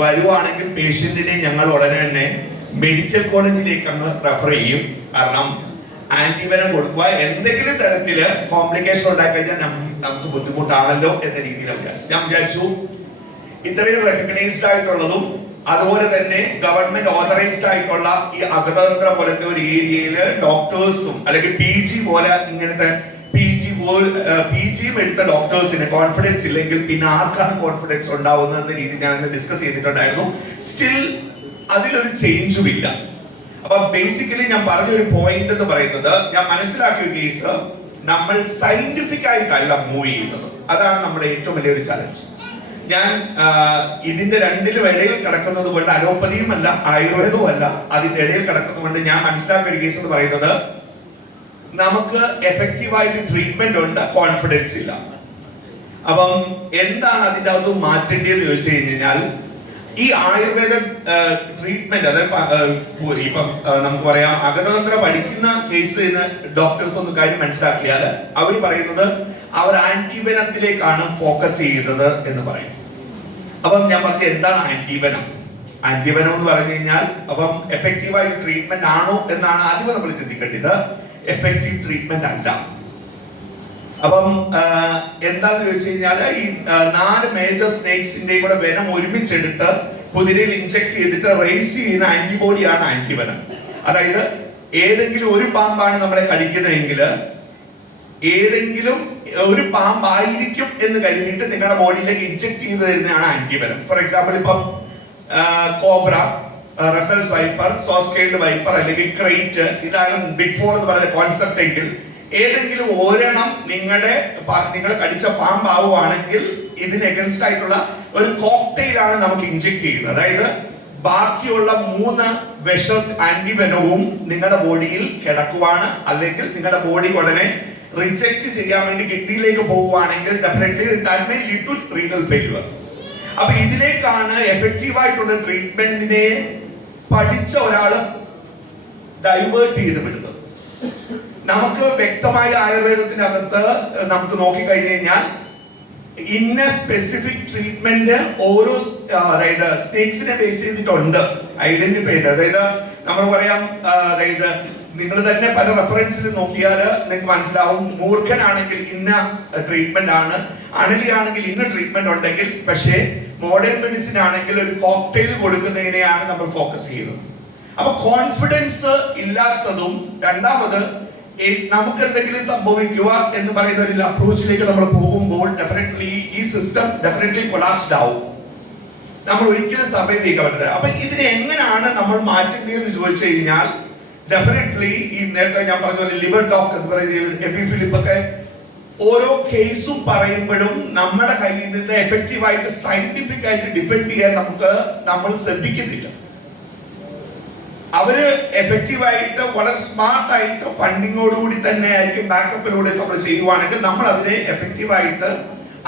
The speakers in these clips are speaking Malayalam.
വരുവാണെങ്കിൽ പേഷ്യന്റിനെ ഞങ്ങൾ ഉടനെ തന്നെ മെഡിക്കൽ കോളേജിലേക്ക് അങ്ങ് റെഫർ ചെയ്യും. കാരണം ആന്റിവനം കൊടുക്കുക എന്തെങ്കിലും തരത്തിൽ കോംപ്ലിക്കേഷൻ ഉണ്ടായി കഴിഞ്ഞാൽ നമുക്ക് ബുദ്ധിമുട്ടാണല്ലോ എന്ന രീതിയിൽ വിചാരിച്ചു. ഞാൻ വിചാരിച്ചു ഇത്രയും റെക്കഗ്നൈസ്ഡ് ആയിട്ടുള്ളതും അതുപോലെ തന്നെ ഗവൺമെന്റ് ഓതറൈസ്ഡ് ആയിട്ടുള്ള ഈ അഗതന്ത്ര പോലത്തെ ഒരു ഏരിയയിൽ ഡോക്ടേഴ്സും അല്ലെങ്കിൽ പി ജി പോലെ ഇങ്ങനത്തെ പി ജി പി ജിയും എടുത്ത ഡോക്ടേഴ്സിന് കോൺഫിഡൻസ് ഇല്ലെങ്കിൽ പിന്നെ ആർക്കാണ് കോൺഫിഡൻസ് ഉണ്ടാവുന്നത് എന്ന രീതി ഞാൻ ഡിസ്കസ് ചെയ്തിട്ടുണ്ടായിരുന്നു. സ്റ്റിൽ അതിലൊരു ചേഞ്ചും ഇല്ല. അപ്പൊ ബേസിക്കലി ഞാൻ പറഞ്ഞൊരു പോയിന്റ് എന്ന് പറയുന്നത് ഞാൻ മനസ്സിലാക്കിയ കേസ് നമ്മൾ സയന്റിഫിക് ആയിട്ടല്ല മൂവ് ചെയ്യുന്നത്. അതാണ് നമ്മുടെ ഏറ്റവും വലിയൊരു ചലഞ്ച് ഞാൻ ഇതിന്റെ രണ്ടിലും ഇടയിൽ കിടക്കുന്നത് കൊണ്ട് അലോപ്പതിയും അല്ല ആയുർവേദവും അല്ല അതിന്റെ ഇടയിൽ കിടക്കുന്നത് കൊണ്ട് ഞാൻ മനസ്സിലാക്കിയ കേസ് എന്ന് പറയുന്നത് നമുക്ക് എഫക്റ്റീവായിട്ട് ട്രീറ്റ്മെന്റ് ഉണ്ട് കോൺഫിഡൻസ് ഇല്ല. അപ്പം എന്താണ് അതിന്റെ അകത്ത് മാറ്റേണ്ടതെന്ന് ചോദിച്ചു കഴിഞ്ഞാൽ ഈ ആയുർവേദ ട്രീറ്റ്മെന്റ് അതായത് ഇപ്പം നമുക്ക് പറയാം അഗതതന്ത്ര പഠിക്കുന്ന കേസ് ഡോക്ടേഴ്സ് ഒന്ന് കാര്യം മനസ്സിലാക്കിയാൽ അവർ പറയുന്നത് അവർ ആന്റിവനത്തിലേക്കാണ് ഫോക്കസ് ചെയ്യുന്നത് എന്ന് പറയും. അപ്പം ഞാൻ പറഞ്ഞ എന്താണ് ആന്റിവനം? ആന്റിവനം എന്ന് പറഞ്ഞു കഴിഞ്ഞാൽ അപ്പം എഫക്റ്റീവായിട്ട് ട്രീറ്റ്മെന്റ് ആണോ എന്നാണ് ആദ്യം നമ്മൾ ചിന്തിക്കേണ്ടത്. എഫക്റ്റീവ് ട്രീറ്റ്മെന്റ് അല്ല അപ്പം എന്താന്ന് ചോദിച്ചു കഴിഞ്ഞാൽ ഈ നാല് മേജർ സ്നേക്സിന്റെയും കൂടെ വെനം ഒരുമിച്ചെടുത്ത് കുതിരയിൽ ഇഞ്ചക്ട് ചെയ്തിട്ട് റേസ് ചെയ്യുന്ന ആന്റിബോഡിയാണ് ആന്റിവനം അതായത് ഏതെങ്കിലും ഒരു പാമ്പാണ് നമ്മളെ കടിക്കുന്നതെങ്കിൽ ഏതെങ്കിലും ഒരു പാമ്പായിരിക്കും എന്ന് കരുതിയിട്ട് നിങ്ങളുടെ ബോഡിയിലേക്ക് ഇഞ്ചക്ട് ചെയ്ത് തരുന്നതാണ് ആന്റിവനം ഫോർ എക്സാമ്പിൾ ഇപ്പം cobra Russell's viper saw scaled viper അല്ലെങ്കിൽ ക്രൈറ്റ് ഇതാണ് ബിഗ് ഫോർ എന്ന് പറയുന്ന കോൺസെപ്റ്റ് എങ്കിൽ ഏതെങ്കിലും ഒരെണ്ണം നിങ്ങളുടെ നിങ്ങൾ കടിച്ച പാമ്പാവുകയാണെങ്കിൽ ഇതിന് എഗൻസ്റ്റ് ആയിട്ടുള്ള ഒരു കോക്ടെയിലാണ് നമുക്ക് ഇഞ്ചെക്ട് ചെയ്യുന്നത്. അതായത് ബാക്കിയുള്ള മൂന്ന് വിഷ ആന്റിബനവും നിങ്ങളുടെ ബോഡിയിൽ കിടക്കുവാണ്. അല്ലെങ്കിൽ നിങ്ങളുടെ ബോഡി ഉടനെ റിജക്ട് ചെയ്യാൻ വേണ്ടി കിഡ്നിയിലേക്ക് പോവുകയാണെങ്കിൽ ഡെഫിനറ്റ്ലി ടു റീനൽ ഫെയിലുവർ അപ്പൊ ഇതിലേക്കാണ് എഫക്റ്റീവ് ആയിട്ടുള്ള ട്രീറ്റ്മെന്റിനെ പഠിച്ച ഒരാൾ ഡൈവേർട്ട് ചെയ്ത് വിടുന്നത്. നമുക്ക് വ്യക്തമായ ആയുർവേദത്തിന്റെ ആയുർവേദത്തിനകത്ത് നമുക്ക് നോക്കിക്കഴിഞ്ഞു കഴിഞ്ഞാൽ ഇന്ന സ്പെസിഫിക് ട്രീറ്റ്മെന്റ് ഓരോ അതായത് സ്നേക്സിനെ ബേസ് ചെയ്തിട്ടുണ്ട് ഐഡന്റിഫൈ ചെയ്ത്. അതായത് നമ്മൾ പറയാം അതായത് നിങ്ങൾ തന്നെ പല റെഫറൻസിൽ നോക്കിയാൽ നിങ്ങൾക്ക് മനസ്സിലാവും മൂർഖനാണെങ്കിൽ ഇന്ന ട്രീറ്റ്മെന്റ് ആണ് അണലിയാണെങ്കിൽ ഇന്ന ട്രീറ്റ്മെന്റ് ഉണ്ടെങ്കിൽ പക്ഷേ മോഡേൺ മെഡിസിൻ ആണെങ്കിൽ ഒരു കോക്ടെയിൽ കൊടുക്കുന്നതിനെയാണ് നമ്മൾ ഫോക്കസ് ചെയ്യുന്നത്. അപ്പൊ കോൺഫിഡൻസ് ഇല്ലാത്തതും രണ്ടാമത് നമുക്ക് എന്തെങ്കിലും സംഭവിക്കുക എന്ന് പറയുന്ന ഒരു അപ്രോച്ചിലേക്ക് നമ്മൾ പോകുമ്പോൾ ഡെഫിനറ്റ്ലി ഈ സിസ്റ്റം ഡെഫിനറ്റ്ലി കൊളാപ്സ്ഡ് ആവും. നമ്മൾ ഒരിക്കലും സമയം നീക്കാൻ പറ്റത്തില്ല. അപ്പൊ ഇതിനെ എങ്ങനെയാണ് നമ്മൾ മാറ്റേണ്ടതെന്ന് ചോദിച്ചു കഴിഞ്ഞാൽ ഡെഫിനറ്റ്ലി ഈ നേരത്തെ ഞാൻ പറഞ്ഞ പോലെ ലിവർ ഡോക്ക് എന്ന് പറയുന്ന എബി ഫിലിപ്പ് ഒക്കെ ഓരോ കേസും പറയുമ്പോഴും നമ്മുടെ കയ്യിൽ നിന്ന് എഫക്റ്റീവ് ആയിട്ട് സയന്റിഫിക് ആയിട്ട് ഡിഫെൻഡ് ചെയ്യാൻ നമുക്ക് നമ്മൾ ശ്രദ്ധിക്കുന്നില്ല. അവർ എഫക്റ്റീവ് ആയിട്ട് വളരെ സ്മാർട്ട് ആയിട്ട് ഫണ്ടിങ്ങോടുകൂടി തന്നെ ആയിരിക്കും ബാക്കപ്പിലൂടെ നമ്മൾ ചെയ്യുവാണെങ്കിൽ നമ്മൾ അതിനെ എഫക്റ്റീവ് ആയിട്ട്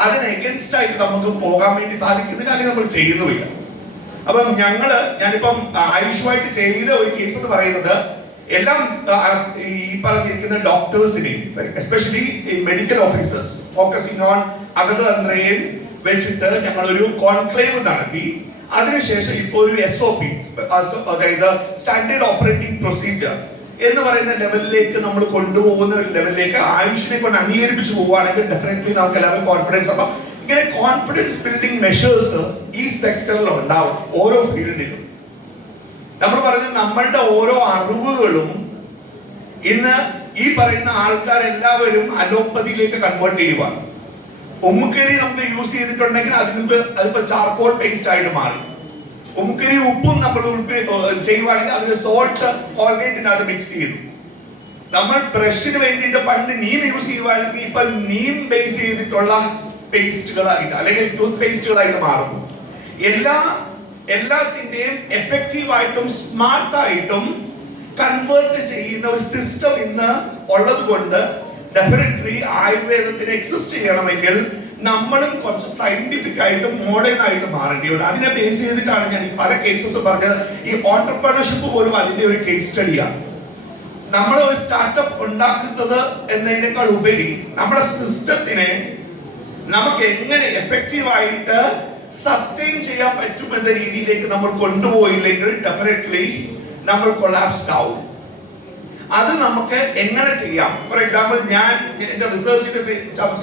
അതിന് എഗൻസ്റ്റ് ആയിട്ട് നമുക്ക് പോകാൻ വേണ്ടി സാധിക്കുന്നില്ല അല്ലെങ്കിൽ നമ്മൾ ചെയ്യുന്നുമില്ല. അപ്പം ഞങ്ങൾ ഞാനിപ്പം ആയുഷുമായിട്ട് ചെയ്ത ഒരു കേസ് എന്ന് പറയുന്നത് എല്ലാം ഈ പറഞ്ഞിരിക്കുന്ന ഡോക്ടേഴ്സിനെയും especially medical officers focusing on അഗതന്ത്രയിൽ വെച്ചിട്ട് ഞങ്ങൾ ഒരു കോൺക്ലേവ് നടത്തി. അതിനുശേഷം ഇപ്പോൾ ഒരു എസ് ഒ പി അതായത് സ്റ്റാൻഡേർഡ് ഓപ്പറേറ്റിംഗ് പ്രൊസീജിയർ എന്ന് പറയുന്ന ലെവലിലേക്ക് നമ്മൾ കൊണ്ടുപോകുന്ന ഒരു ലെവലിലേക്ക് ആയുഷിനെ കൊണ്ട് അംഗീകരിപ്പിച്ചു പോവുകയാണെങ്കിൽ ഡെഫിനറ്റ്ലി നമുക്ക് എല്ലാവരും കോൺഫിഡൻസ് അപ്പം ഇങ്ങനെ കോൺഫിഡൻസ് ബിൽഡിംഗ് മെഷേഴ്സ് ഈ സെക്ടറിൽ ഉണ്ടാവും ഓരോ ഫീൽഡിലും നമ്മൾ പറഞ്ഞ നമ്മളുടെ ഓരോ അറിവുകളും ഇന്ന് ഈ പറയുന്ന ആൾക്കാരെല്ലാവരും അലോപ്പതിയിലേക്ക് കൺവേർട്ട് ചെയ്യുവാണ് ഉമ്മുക്കരി നമുക്ക് യൂസ് ചെയ്തിട്ടുണ്ടെങ്കിൽ അതിന് അതിപ്പോ ചാർക്കോൾ പേസ്റ്റ് ആയിട്ട് മാറി. ഉമ്മുക്കരി ഉപ്പും നമ്മൾ ചെയ്യുവാണെങ്കിൽ അതിന് സോൾട്ട് കോൾഗേറ്റിനകത്ത് മിക്സ് ചെയ്തു. നമ്മൾ ബ്രഷിന് വേണ്ടിയിട്ട് പണ്ട് നീം യൂസ് ചെയ്യുവാണെങ്കിൽ ഇപ്പൊ നീം ബേസ് ചെയ്തിട്ടുള്ള പേസ്റ്റുകളായിട്ട് അല്ലെങ്കിൽ ടൂത്ത് പേസ്റ്റുകളായിട്ട് മാറുന്നു. എല്ലാ എല്ലാത്തിന്റെയും എഫക്റ്റീവ് ആയിട്ടും സ്മാർട്ട് ആയിട്ടും കൺവേർട്ട് ചെയ്യുന്ന ഒരു സിസ്റ്റം ഇന്ന് ഉള്ളത് കൊണ്ട് ഡെഫിനറ്റ്ലി ആയുർവേദത്തിന് എക്സിസ്റ്റ് ചെയ്യണമെങ്കിൽ നമ്മളും കുറച്ച് സയന്റിഫിക് ആയിട്ടും മോഡേൺ ആയിട്ട് മാറേണ്ടിയുണ്ട് അതിനെ ബേസ് ചെയ്തിട്ടാണ് ഞാൻ ഈ പല കേസസ് പറഞ്ഞത്. ഈ ഓണ്ടർപ്രണർഷിപ്പ് പോലും അതിന്റെ ഒരു കേസ് സ്റ്റഡിയാണ് നമ്മൾ ഒരു സ്റ്റാർട്ടപ്പ് ഉണ്ടാക്കുന്നത് എന്നതിനേക്കാൾ ഉപരി നമ്മുടെ സിസ്റ്റത്തിനെ നമുക്ക് എങ്ങനെ എഫക്റ്റീവ് ആയിട്ട് സസ്റ്റെയിൻ ചെയ്യാൻ പറ്റുമെന്ന രീതിയിലേക്ക് നമ്മൾ കൊണ്ടുപോയില്ലെങ്കിൽ ഡെഫിനറ്റ്ലി നമ്മൾ കൊളാപ്സ്ഡ് ആവും. അത് നമുക്ക് എങ്ങനെ ചെയ്യാം? ഫോർ എക്സാമ്പിൾ ഞാൻ എന്റെ റിസർച്ചിന്റെ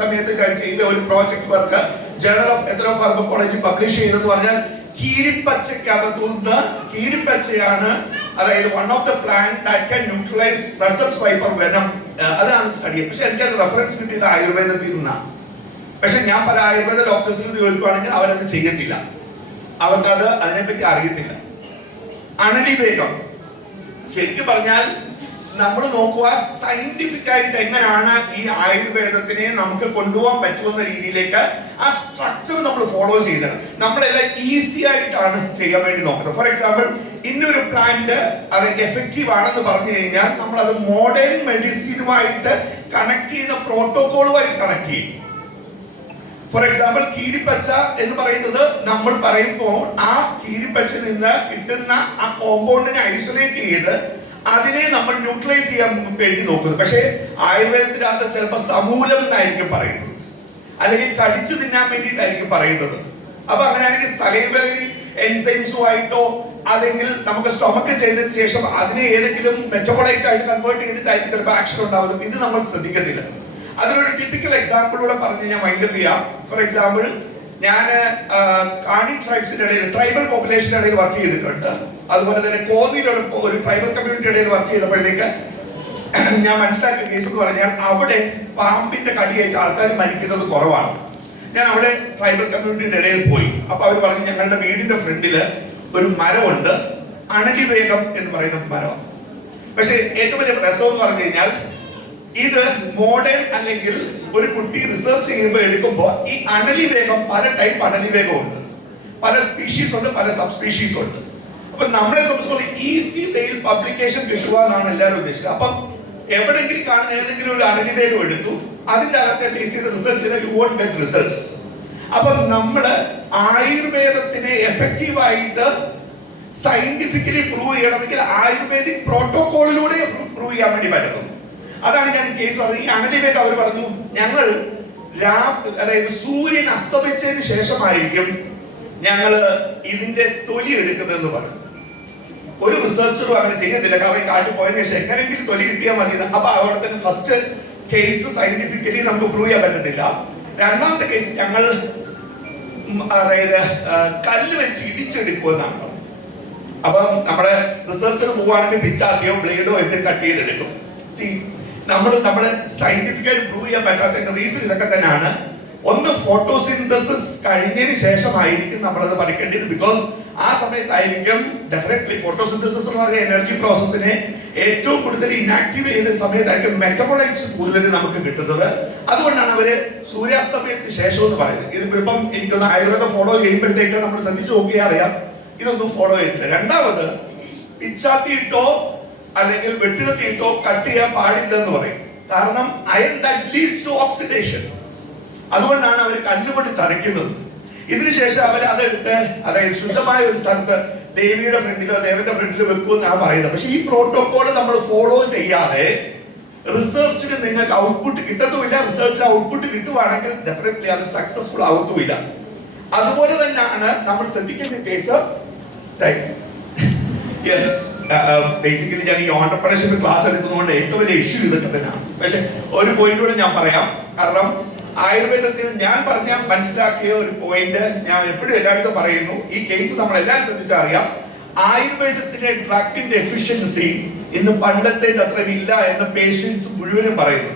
സമയത്ത് ഞാൻ ചെയ്ത ഒരു project work journal of ethnopharmacology publish ചെയ്തെന്ന് പറഞ്ഞാൽ കീരിപ്പച്ചയ്ക്കകത്തുനിന്ന് കീരിപ്പച്ചയാണ് അതായത് one of the plant that can neutralize Russell's viper venom അതാണ് സ്റ്റഡി പക്ഷെ എനിക്ക് അത് റെഫറൻസ് കിട്ടിയത് ആയുർവേദത്തിൽ നിന്നാണ്. പക്ഷെ ഞാൻ പല ആയുർവേദ ഡോക്ടേഴ്സിനോട് ചോദിക്കുവാണെങ്കിൽ അവരത് ചെയ്യത്തില്ല. അവർക്കത് അതിനെപ്പറ്റി അറിയത്തില്ല. അണലിവേഗം ശരിക്കും പറഞ്ഞാൽ നമ്മൾ നോക്കുക സയന്റിഫിക് ആയിട്ട് എങ്ങനെയാണ് ഈ ആയുർവേദത്തിനെ നമുക്ക് കൊണ്ടുപോകാൻ പറ്റുമെന്ന രീതിയിലേക്ക് ആ സ്ട്രക്ചർ നമ്മൾ ഫോളോ ചെയ്തത്. നമ്മളെല്ലാം ഈസി ആയിട്ടാണ് ചെയ്യാൻ വേണ്ടി നോക്കുന്നത്. ഫോർ എക്സാമ്പിൾ ഇന്നൊരു പ്ലാന്റ് അത് എഫക്റ്റീവ് ആണെന്ന് പറഞ്ഞു കഴിഞ്ഞാൽ നമ്മൾ അത് മോഡേൺ മെഡിസിനുമായിട്ട് കണക്ട് ചെയ്യുന്ന പ്രോട്ടോകോളുമായി കണക്ട് ചെയ്യും. ഫോർ എക്സാമ്പിൾ കീരിപ്പച്ച എന്ന് പറയുന്നത് നമ്മൾ പറയുമ്പോൾ ആ കീരിപ്പച്ച നിന്ന് കിട്ടുന്ന ആ കോമ്പൗണ്ടിനെ ഐസൊലേറ്റ് ചെയ്ത് അതിനെ നമ്മൾ ന്യൂട്രലൈസ് ചെയ്യാൻ വേണ്ടി നോക്കുന്നത് പക്ഷേ ആയുർവേദത്തിനകത്ത് ചിലപ്പോൾ സമൂലം എന്നായിരിക്കും പറയുന്നത്. അല്ലെങ്കിൽ കടിച്ചു തിന്നാൻ വേണ്ടിയിട്ടായിരിക്കും പറയുന്നത്. അപ്പൊ അങ്ങനെയാണെങ്കിൽ സലൈവറി എൻസൈംസുമായിട്ടോ അല്ലെങ്കിൽ നമുക്ക് സ്റ്റൊമക്ക് ചെയ്തതിന് ശേഷം അതിനെ ഏതെങ്കിലും മെറ്റബോളൈറ്റ് ആയിട്ട് കൺവേർട്ട് ചെയ്തിട്ടായിരിക്കും ചിലപ്പോൾ ആക്ഷൻ ഉണ്ടാവുന്നത്. ഇത് നമ്മൾ ശ്രദ്ധിക്കത്തില്ല. അതിനൊരു ടിപ്പിക്കൽ എക്സാമ്പിൾ കൂടെ പറഞ്ഞ് ഞാൻ മൈൻഡ് ചെയ്യാം. ഫോർ എക്സാമ്പിൾ ഞാൻ കാണി ട്രൈബ്സിന്റെ ഇടയിൽ ട്രൈബൽ പോപ്പുലേഷന്റെ ഇടയിൽ വർക്ക് ചെയ്തിട്ടുണ്ട്. അതുപോലെ തന്നെ കോന്നിയിലുള്ള ഒരു ട്രൈബൽ കമ്മ്യൂണിറ്റി ഇടയിൽ വർക്ക് ചെയ്തപ്പോഴത്തേക്ക് ഞാൻ മനസ്സിലാക്കിയ കേസ് എന്ന് പറഞ്ഞാൽ അവിടെ പാമ്പിന്റെ കടിയേറ്റ് ആൾക്കാർ മരിക്കുന്നത് കുറവാണ്. ഞാൻ അവിടെ ട്രൈബൽ കമ്മ്യൂണിറ്റിയുടെ ഇടയിൽ പോയി. അപ്പൊ അവർ പറഞ്ഞു ഞങ്ങളുടെ വീടിന്റെ ഫ്രണ്ടിൽ ഒരു മരമുണ്ട്. അണലിവേഗം എന്ന് പറയുന്ന മരമാണ്. പക്ഷെ ഏറ്റവും വലിയ രസം എന്ന് പറഞ്ഞു കഴിഞ്ഞാൽ ഇത് മോഡേൺ അല്ലെങ്കിൽ ഒരു കുട്ടി റിസർച്ച് ചെയ്യുമ്പോൾ എടുക്കുമ്പോൾ ഈ അണലിവേഗം പല ടൈപ്പ് അണലിവേഗം ഉണ്ട് പല സ്പീഷീസ് ഉണ്ട് പല സബ് സ്പീഷീസ് ഉണ്ട്. അപ്പൊ നമ്മളെ സംബന്ധിച്ചോളം ഈസി വെയിൽ പബ്ലിക്കേഷൻ കിട്ടുക എന്നാണ് എല്ലാവരും ഉദ്ദേശിച്ചത് അപ്പം എവിടെങ്കിലും കാണുന്ന ഏതെങ്കിലും ഒരു അണലിവേഗം എടുത്തു അതിന്റെ അകത്തെ ബേസ് ചെയ്ത് റിസർച്ച് ചെയ്ത യു വോണ്ട് ഗെറ്റ് റിസൾട്ട്സ് അപ്പം നമ്മൾ ആയുർവേദത്തിനെ എഫക്റ്റീവായിട്ട് സയന്റിഫിക്കലി പ്രൂവ് ചെയ്യണമെങ്കിൽ ആയുർവേദിക് പ്രോട്ടോകോളിലൂടെ പ്രൂവ് ചെയ്യാൻ വേണ്ടി പറ്റുന്നു. അതാണ് ഞാൻ കേസ് പറഞ്ഞത്. ഈ അണലിവേഗം അവർ പറഞ്ഞു ഞങ്ങൾ അതായത് സൂര്യൻ അസ്തമിച്ചതിന് ശേഷമായിരിക്കും ഞങ്ങൾ ഇതിന്റെ തൊലി എടുക്കുന്നതെന്ന് പറഞ്ഞു. ഒരു റിസർച്ചറും അങ്ങനെ ചെയ്യുന്നില്ല കാരണം കാട്ടിൽ പോയതിനു ശേഷം എങ്ങനെയെങ്കിലും തൊലി കിട്ടിയാൽ മതി. അപ്പൊ അവിടെ തന്നെ ഫസ്റ്റ് കേസ് സയന്റിഫിക്കലി നമുക്ക് പ്രൂവ് ചെയ്യാൻ പറ്റത്തില്ല. രണ്ടാമത്തെ കേസ് ഞങ്ങൾ അതായത് കല്ല് വെച്ച് ഇടിച്ചെടുക്കുമെന്നാണ് അപ്പം നമ്മുടെ റിസർച്ചർ പോവുകയാണെങ്കിൽ പിച്ചാത്തിയോ ബ്ലേഡോ എന്തും കട്ട് ചെയ്തെടുക്കും. സി നമ്മൾ നമ്മുടെ സയന്റിഫിക്കായിട്ട് പ്രൂവ് ചെയ്യാൻ പറ്റാത്ത റീസൺ ഇതൊക്കെ തന്നെയാണ്. ഒന്ന് ഫോട്ടോസിന്തസിസ് കഴിഞ്ഞതിന് ശേഷമായിരിക്കും നമ്മളത് പഠിക്കേണ്ടത് ബിക്കോസ് ആ സമയത്തായിരിക്കും ഡെഫിനറ്റ്ലി ഫോട്ടോസിന്തസിസ് എന്ന് പറഞ്ഞ എനർജി പ്രോസസ്സിനെ ഏറ്റവും കൂടുതൽ ഇനാക്റ്റീവ് ചെയ്ത സമയത്തായിരിക്കും മെറ്റബോളൈറ്റ്സ് കൂടുതൽ നമുക്ക് കിട്ടുന്നത്. അതുകൊണ്ടാണ് അവർ സൂര്യാസ്തമയത്തിന് ശേഷം എന്ന് പറയുന്നത്. ഇത് ഇപ്പം എനിക്കൊന്ന് ആയുർവേദം ഫോളോ ചെയ്യുമ്പോഴത്തേക്ക് നമ്മൾ ശ്രദ്ധിച്ചു നോക്കിയാൽ അറിയാം. ഇതൊന്നും ഫോളോ ചെയ്തില്ല രണ്ടാമത് പിച്ചാത്തിയിട്ടോ അല്ലെങ്കിൽ വെട്ടുകത്തിയിട്ടോ കട്ട് ചെയ്യാൻ പാടില്ല എന്ന് പറയും. കാരണം iron that leads to oxidation. അതുകൊണ്ടാണ് അവർ കല്ലുകൊണ്ട് ചതയ്ക്കുന്നത്. ഇതിനുശേഷം അവർ അതെടുത്ത് അതായത് ശുദ്ധമായ ഒരു സ്ഥലത്ത് ദേവിയുടെ ഫ്രണ്ടിലോ ദേവന്റെ ഫ്രണ്ടിലോ വെക്കുമെന്നാണ് പറയുന്നത്. പക്ഷെ ഈ പ്രോട്ടോകോൾ നമ്മൾ ഫോളോ ചെയ്യാതെ റിസർച്ചിന് നിങ്ങൾക്ക് ഔട്ട്പുട്ട് കിട്ടത്തുമില്ല. റിസർച്ചിന് ഔട്ട്പുട്ട് കിട്ടുവാണെങ്കിൽ ഡെഫിനറ്റ്ലി അത് സക്സസ്ഫുൾ ആവത്തുമില്ല. അതുപോലെ തന്നെയാണ് നമ്മൾ ശ്രദ്ധിക്കേണ്ട കേസ് യെസ് ബേസിക്കലി ഞാൻ ഈ ഓണ്ടർപ്രണർഷിപ്പ് ക്ലാസ് എടുക്കുന്നതുകൊണ്ട് ഏറ്റവും വലിയ ഇഷ്യൂ ഇതൊക്കെ തന്നെയാണ്. പക്ഷെ ഒരു പോയിന്റ് കൂടെ ഞാൻ പറയാം. കാരണം ആയുർവേദത്തിൽ ഞാൻ പറഞ്ഞ മനസ്സിലാക്കിയ ഒരു പോയിന്റ് ഞാൻ എപ്പോഴും എല്ലായിടത്തും പറയുന്നു. ഈ കേസ് നമ്മൾ എല്ലാവരും ശ്രദ്ധിച്ചാൽ അറിയാം. ആയുർവേദത്തിന്റെ ഡ്രഗിന്റെ എഫിഷ്യൻസി ഇന്ന് പണ്ടത്തെ അത്രയും ഇല്ല എന്ന് പേഷ്യൻസ് മുഴുവനും പറയുന്നു.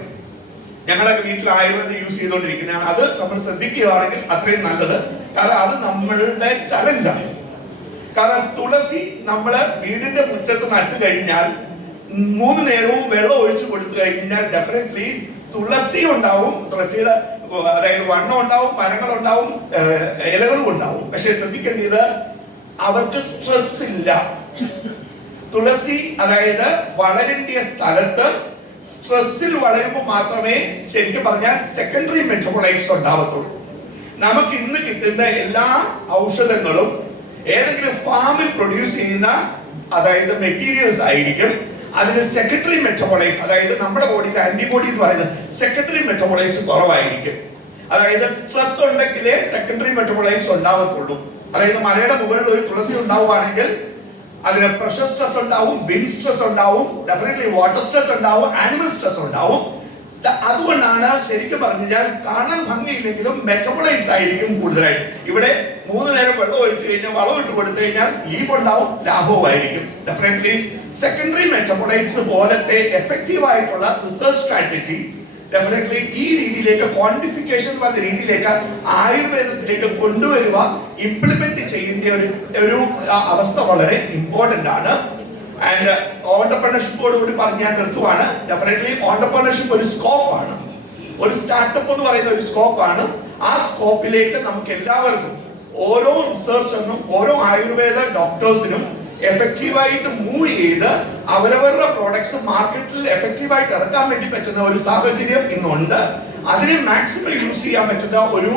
ഞങ്ങളൊക്കെ വീട്ടിൽ ആയുർവേദം യൂസ് ചെയ്തുകൊണ്ടിരിക്കുന്നതാണ്. അത് നമ്മൾ ശ്രദ്ധിക്കുകയാണെങ്കിൽ അത്രയും നല്ലത്. കാരണം അത് നമ്മളുടെ ചലഞ്ചാണ് കാരണം തുളസി നമ്മൾ വീടിന്റെ മുറ്റത്ത് നട്ടു കഴിഞ്ഞാൽ മൂന്ന് നേരവും വെള്ളം ഒഴിച്ചു കൊടുത്തു കഴിഞ്ഞാൽ ഡെഫിനറ്റ്ലി തുളസി ഉണ്ടാവും. തുളസിയുടെ അതായത് വണ്ണം ഉണ്ടാവും മരങ്ങൾ ഉണ്ടാവും ഇലകളും ഉണ്ടാവും. പക്ഷെ ശ്രദ്ധിക്കേണ്ടത് അവർക്ക് സ്ട്രെസ് ഇല്ല. തുളസി അതായത് വളരേണ്ടിയ സ്ഥലത്ത് സ്ട്രെസ്സിൽ വളരുമ്പോൾ മാത്രമേ ശരിക്കും പറഞ്ഞാൽ സെക്കൻഡറി മെറ്റബോളൈറ്റ്സ് ഉണ്ടാവത്തുള്ളൂ. നമുക്ക് ഇന്ന് കിട്ടുന്ന എല്ലാ ഔഷധങ്ങളും ഏതെങ്കിലും ഫാമിൽ പ്രൊഡ്യൂസ് ചെയ്യുന്ന അതായത് മെറ്റീരിയൽസ് ആയിരിക്കും. അതിന് സെക്രട്ടറി മെറ്റബോളൈസ് അതായത് നമ്മുടെ ബോഡിയിലെ ആന്റിബോഡി എന്ന് പറയുന്നത് സെക്രട്ടറി മെറ്റബോളൈസ് കുറവായിരിക്കും. അതായത് സ്ട്രെസ് ഉണ്ടെങ്കിലേ സെക്കൻഡറി മെറ്റബോളൈസ് ഉണ്ടാവത്തുള്ളൂ. അതായത് മലയുടെ മുകളിൽ ഒരു തുളസി ഉണ്ടാവുകയാണെങ്കിൽ അതിന് പ്രഷർ സ്ട്രെസ് ഉണ്ടാവും വിൻഡ് സ്ട്രെസ് ഉണ്ടാവും ഡെഫിനറ്റ്ലി വാട്ടർ സ്ട്രെസ് ഉണ്ടാവും ആനിമൽ സ്ട്രെസ് ഉണ്ടാവും. അതുകൊണ്ടാണ് ശരിക്കും പറഞ്ഞു കഴിഞ്ഞാൽ കാണാൻ ഭംഗിയില്ലെങ്കിലും മെറ്റബോളൈറ്റ്സ് ആയിരിക്കും കൂടുതലായിട്ട് ഇവിടെ മൂന്ന് നേരം വെള്ളം ഒഴിച്ചു കഴിഞ്ഞാൽ വളം ഇട്ട് കൊടുത്തു കഴിഞ്ഞാൽ ലീഫ് ഉണ്ടാവും ലാഭവും ആയിരിക്കും ഡെഫിനറ്റ്ലി സെക്കൻഡറി മെറ്റബോളൈറ്റ്സ് പോലത്തെ എഫക്റ്റീവ് ആയിട്ടുള്ള റിസർച്ച് സ്ട്രാറ്റജി ഡെഫിനറ്റ്ലി ഈ രീതിയിലേക്ക് ക്വാണ്ടിഫിക്കേഷൻ പറഞ്ഞ രീതിയിലേക്ക് ആയുർവേദത്തിലേക്ക് കൊണ്ടുവരുക ഇംപ്ലിമെന്റ് ചെയ്യേണ്ട ഒരു ഒരു അവസ്ഥ വളരെ ഇമ്പോർട്ടന്റ് ആണ്. ആൻഡ് ഓണ്ടർപ്രണർഷിപ്പോട് കൂടി പറഞ്ഞ് ഞാൻ നിർത്തുവാണ്. ഡെഫിനറ്റ്ലി ഓണ്ടർപ്രണർഷിപ്പ് ഒരു സ്കോപ്പ് ആണ്. ഒരു സ്റ്റാർട്ടപ്പ് എന്ന് പറയുന്ന ഒരു സ്കോപ്പ് ആണ്. ആ സ്കോപ്പിലേക്ക് നമുക്ക് എല്ലാവർക്കും ഓരോ റിസർച്ചറിനും ഓരോ ആയുർവേദ ഡോക്ടേഴ്സിനും എഫക്റ്റീവായിട്ട് മൂവ് ചെയ്ത് അവരവരുടെ പ്രോഡക്ട്സ് മാർക്കറ്റിൽ എഫക്റ്റീവായിട്ട് ഇറക്കാൻ വേണ്ടി പറ്റുന്ന ഒരു സാഹചര്യം ഇന്നുണ്ട്. അതിനെ മാക്സിമം യൂസ് ചെയ്യാൻ പറ്റുന്ന ഒരു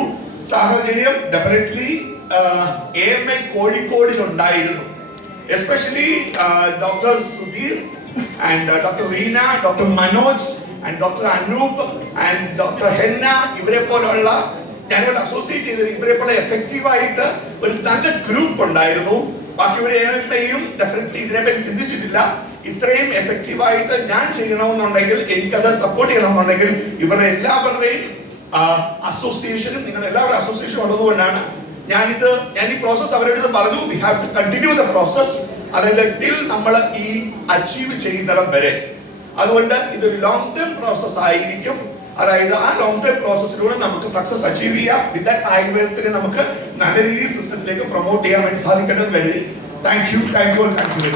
സാഹചര്യം ഡെഫിനറ്റ്ലി എ എം ഐ കോഴിക്കോടിൽ ഉണ്ടായിരുന്നു especially doctor Sudheer and doctor Reena doctor Manoj and doctor Anoop and doctor Henna ഇവരെ പോലുള്ള ഞങ്ങളുടെ അസോസിയേറ്റ് ഇവരെ പോലെ എഫക്റ്റീവായിട്ട് ഒരു നല്ല ഗ്രൂപ്പ് ഉണ്ടായിരുന്നു. ബാക്കിയുള്ളവരെയും ഡെഫിനറ്റ്ലി ഇതിനെപ്പറ്റി ചിന്തിച്ചിട്ടില്ല. ഇത്രയും എഫക്റ്റീവായിട്ട് ഞാൻ ചെയ്യണമെന്നുണ്ടെങ്കിൽ എനിക്കത് സപ്പോർട്ട് ചെയ്യണമെന്നുണ്ടെങ്കിൽ ഇവരുടെ എല്ലാവരുടെയും അസോസിയേഷനും നിങ്ങളുടെ എല്ലാവരുടെ അസോസിയേഷനും ഉള്ളതുകൊണ്ടാണ് ഞാനിത് ഞാൻ ഈ പ്രോസസ് അവരുടെ അടുത്ത് പറഞ്ഞു. We have to continue the process അതായത് ടിൽ നമ്മൾ ഈ അച്ചീവ് ചെയ്യുന്നിടം വരെ. അതുകൊണ്ട് ഇതൊരു ലോങ് ടേം പ്രോസസ് ആയിരിക്കും. അതായത് ആ ലോങ് ടേം പ്രോസസ്സിലൂടെ നമുക്ക് സക്സസ് അച്ചീവ് ചെയ്യാം. വിത്ത് ആയുർവേദത്തിനെ നമുക്ക് നല്ല രീതിയിൽ സിസ്റ്റത്തിലേക്ക് പ്രൊമോട്ട് ചെയ്യാൻ വേണ്ടി സാധിക്കട്ടെ കരുതി. Thank you thank you thank you